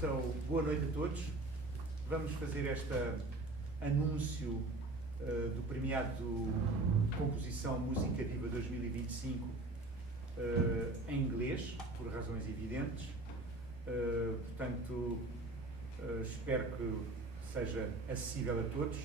So, boa noite a todos. Vamos fazer este anúncio do Premiado Composição Música Viva 2025 em inglês, por razões evidentes. Portanto, espero que seja acessível a todos.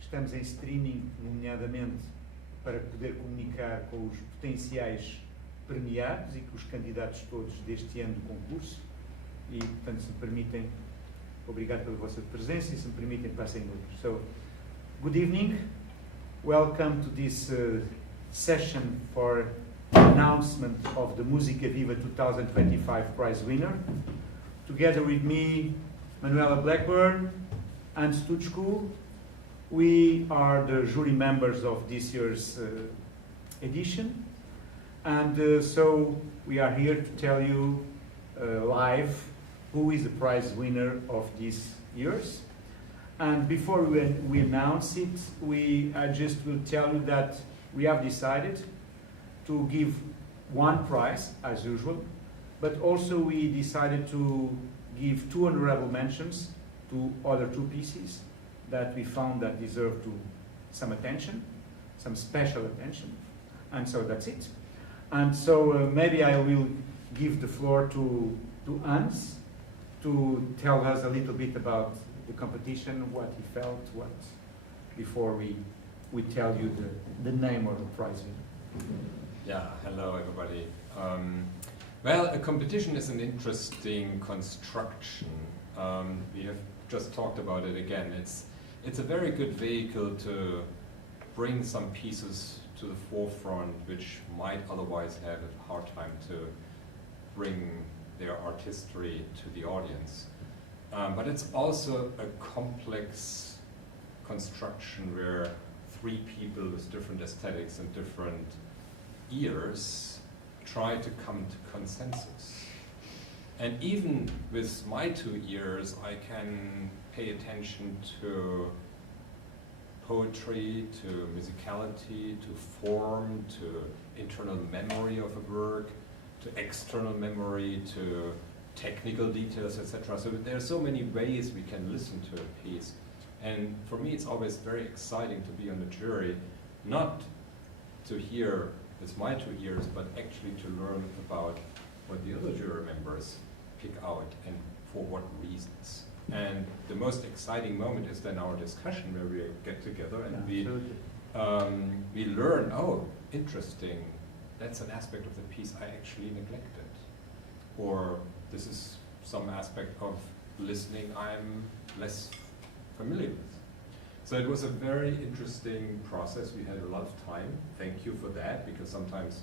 Estamos em streaming, nomeadamente, para poder comunicar com os potenciais premiados e com os candidatos todos deste ano do concurso. E, portanto, se me permitem, obrigado pela vossa presença e se me permitem, passem em inglês. So, good evening. Welcome to this session for announcement of the Música Viva 2025 prize winner. Together with me, Manuella Blackburn and Tutschku. We are the jury members of this year's edition, and so we are here to tell you live who is the prize winner of this year's. And before we announce it, I just will tell you that we have decided to give one prize, as usual, but also we decided to give 2 honorable mentions to other 2 pieces that we found that deserve some attention, some special attention. And so that's it. And so maybe I will give the floor to Hans to tell us a little bit about the competition, what he felt, before we tell you the name of the prize winner. Yeah, hello everybody. Well, a competition is an interesting construction. We have just talked about it again. It's a very good vehicle to bring some pieces to the forefront which might otherwise have a hard time to bring their artistry to the audience. But it's also a complex construction where 3 people with different aesthetics and different ears try to come to consensus. And even with my 2 ears, I can pay attention to poetry, to musicality, to form, to internal memory of a work, to external memory, to technical details, etc. So there are so many ways we can listen to a piece. And for me, it's always very exciting to be on the jury, not to hear with my 2 ears, but actually to learn about what the other jury members pick out and for what reasons. And the most exciting moment is then our discussion where we get together and we learn, oh, interesting, that's an aspect of the piece I actually neglected. Or this is some aspect of listening I'm less familiar with. So it was a very interesting process. We had a lot of time. Thank you for that, because sometimes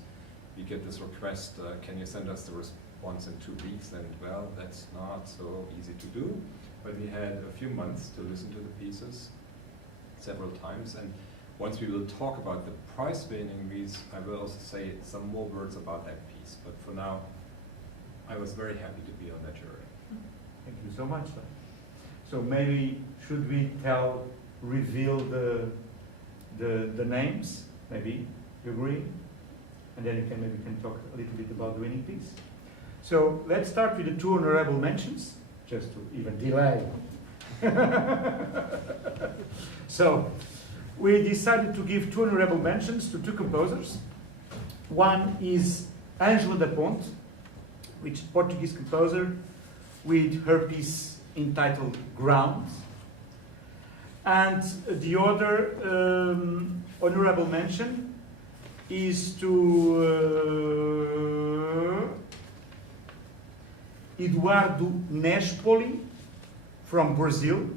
we get this request, can you send us the response in 2 weeks? And well, that's not so easy to do. But we had a few months to listen to the pieces several times. And once we will talk about the prize winning piece, I will also say some more words about that piece. But for now, I was very happy to be on that jury. Thank you so much. So maybe should we reveal the names? Maybe you agree, and then maybe we can talk a little bit about the winning piece. So let's start with the 2 honorable mentions, just to even delay. So we decided to give 2 honorable mentions to 2 composers. One is Ângela da Ponte, which is a Portuguese composer, with her piece entitled Ground. And the other honorable mention is to Eduardo Nespoli from Brazil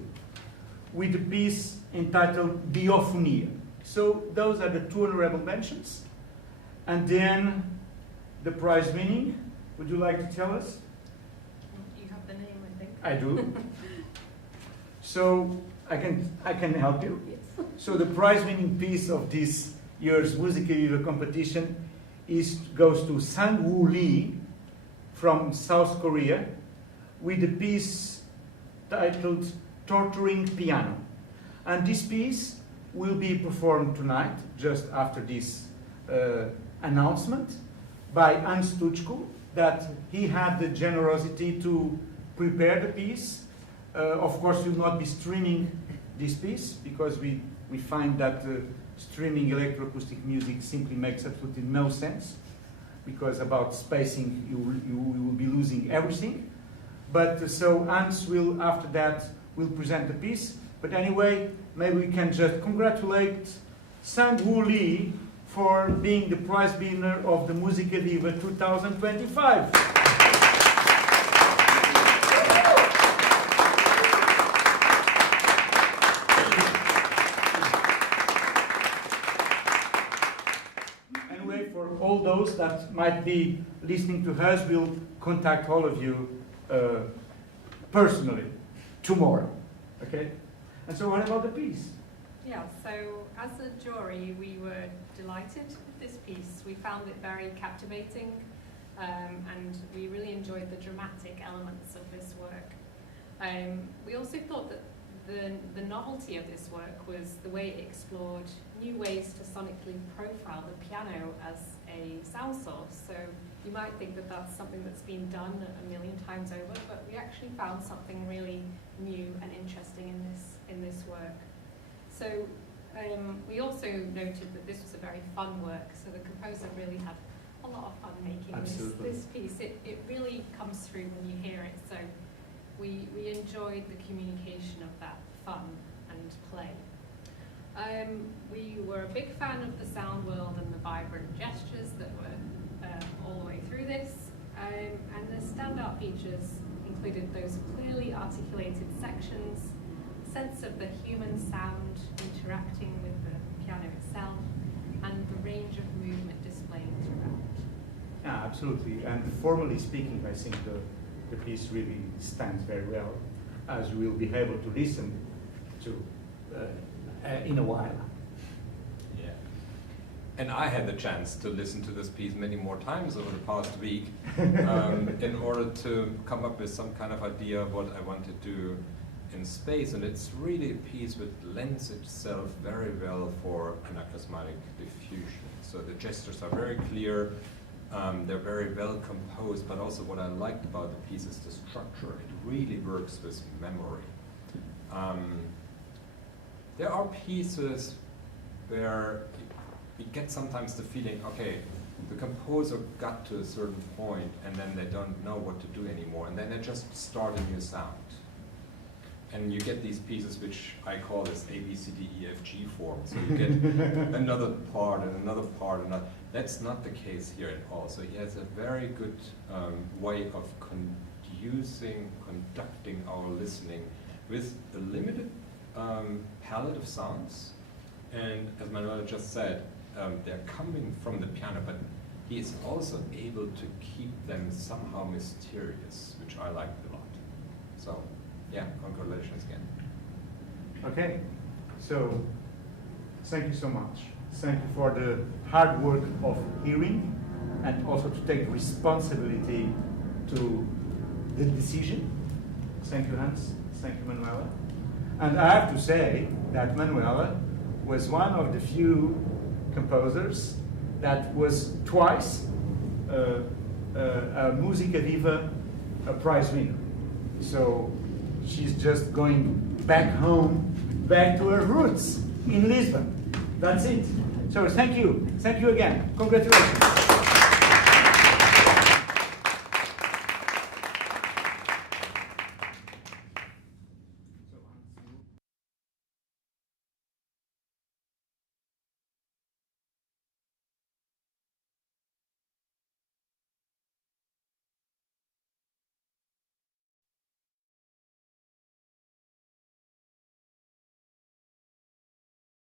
with the piece entitled Biofonia. So those are the two honorable mentions. And then the prize winning. Would you like to tell us? You have the name, I think. I do. So I can help you. Yes. So the prize-winning piece of this year's Música Viva competition goes to Sangwon Lee from South Korea with the piece titled Torturing Piano. And this piece will be performed tonight, just after this announcement, by Tutschku, that he had the generosity to prepare the piece. Of course, we will not be streaming this piece because we find that streaming electroacoustic music simply makes absolutely no sense, because about spacing you will be losing everything. But so Hans will, after that, will present the piece. But anyway, maybe we can just congratulate Sangwon Lee for being the prize winner of the Música Viva 2025. Anyway, for all those that might be listening to us, we'll contact all of you personally tomorrow. Okay? And so what about the piece? Yeah, so as a jury, we were delighted with this piece. We found it very captivating, and we really enjoyed the dramatic elements of this work. We also thought that the novelty of this work was the way it explored new ways to sonically profile the piano as a sound source. So you might think that that's something that's been done a million times over, but we actually found something really new and interesting in this work. So we also noted that this was a very fun work, so the composer really had a lot of fun making this piece. It really comes through when you hear it, so we enjoyed the communication of that fun and play. We were a big fan of the sound world and the vibrant gestures that were all the way through this, and the standout features included those clearly articulated sections, sense of the human sound interacting with the piano itself, and the range of movement displayed throughout. Yeah, absolutely. And formally speaking, I think the piece really stands very well, as we will be able to listen to in a while. Yeah. And I had the chance to listen to this piece many more times over the past week in order to come up with some kind of idea of what I want to do in space, and it's really a piece that lends itself very well for anacosmatic diffusion. So the gestures are very clear, they're very well composed, but also what I liked about the piece is the structure. It really works with memory. There are pieces where you get sometimes the feeling, okay, the composer got to a certain point and then they don't know what to do anymore, and then they just start a new sound. And you get these pieces which I call this A, B, C, D, E, F, G form. So you get another part and another part and another. That's not the case here at all. So he has a very good way of conducting our listening with a limited palette of sounds. And as Manuella just said, they're coming from the piano, but he is also able to keep them somehow mysterious, which I liked a lot. So. Yeah, congratulations again. Okay, so thank you so much. Thank you for the hard work of hearing, and also to take responsibility to the decision. Thank you, Hans. Thank you, Manuella. And I have to say that Manuella was one of the few composers that was twice a Música Viva prize winner. So she's just going back home, back to her roots in Lisbon. That's it. So thank you. Thank you again. Congratulations.